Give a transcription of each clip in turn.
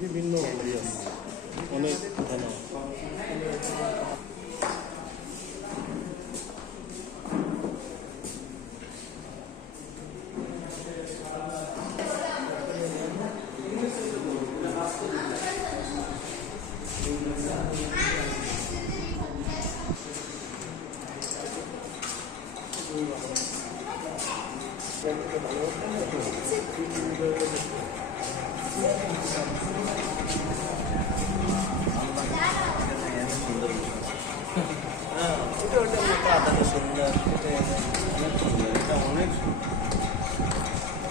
বিভিন্ন ইয়ে আছে অনেক হ্যাঁ হ্যাঁ ওটা ওটা ওটা আদানি এটা অনেক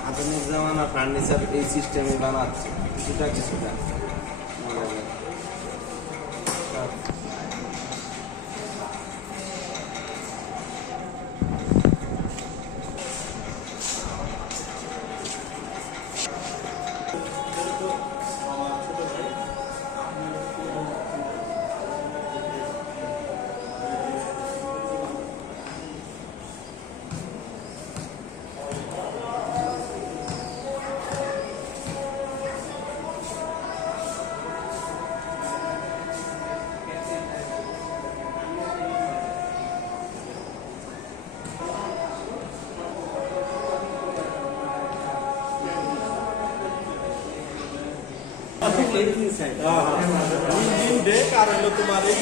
আধুনিক জামানা ফার্নিচার এই সিস্টেমে বানাচ্ছে। কিছুটা কিছুটা। আমাদের। ইঞ্জিন ডেক আর হলো তোমার এই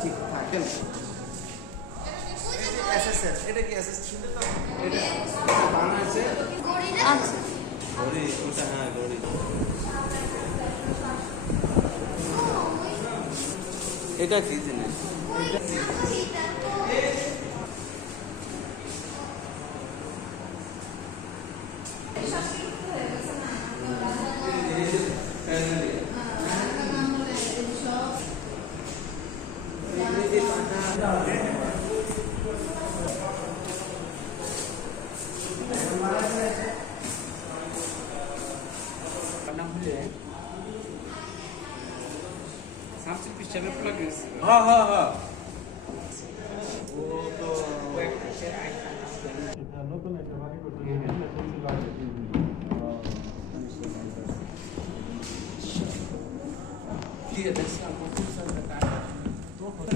ঠিক থাকে এসএসএর এটা কি এসএস শুনতে তো এটা বানাচ্ছে আচ্ছা গড়ি ওটা হ্যাঁ গড়ি এটা কি জিনিস সামসুং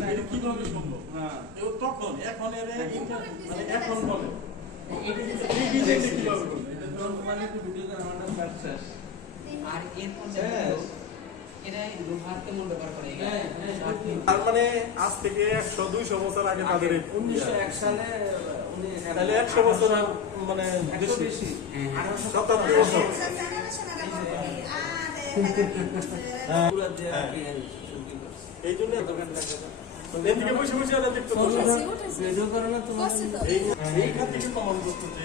এটা কিভাবে সম্ভব হ্যাঁ এও তখন এখন এর ইন্টার- মানে এখন বলে এটা এই ডিজাইনটা কিভাবে করবে এটা তো আর এরপর যে Yes. এরা লোহার কেমন ব্যবহার করে তার মানে আজ থেকে একশো দুইশো বছর আগে তাদের এই- উনিশশো এক সালে তাহলে একশো বছর মানে শতাব্দী বছর। হ্যাঁ। হ্যাঁ। এই জন্য এদিকে বসে বসে ওরা দেখতে পাচ্ছে ভিডিও করে না তোমার। এই এইখান থেকে প্রমাণ করতো যে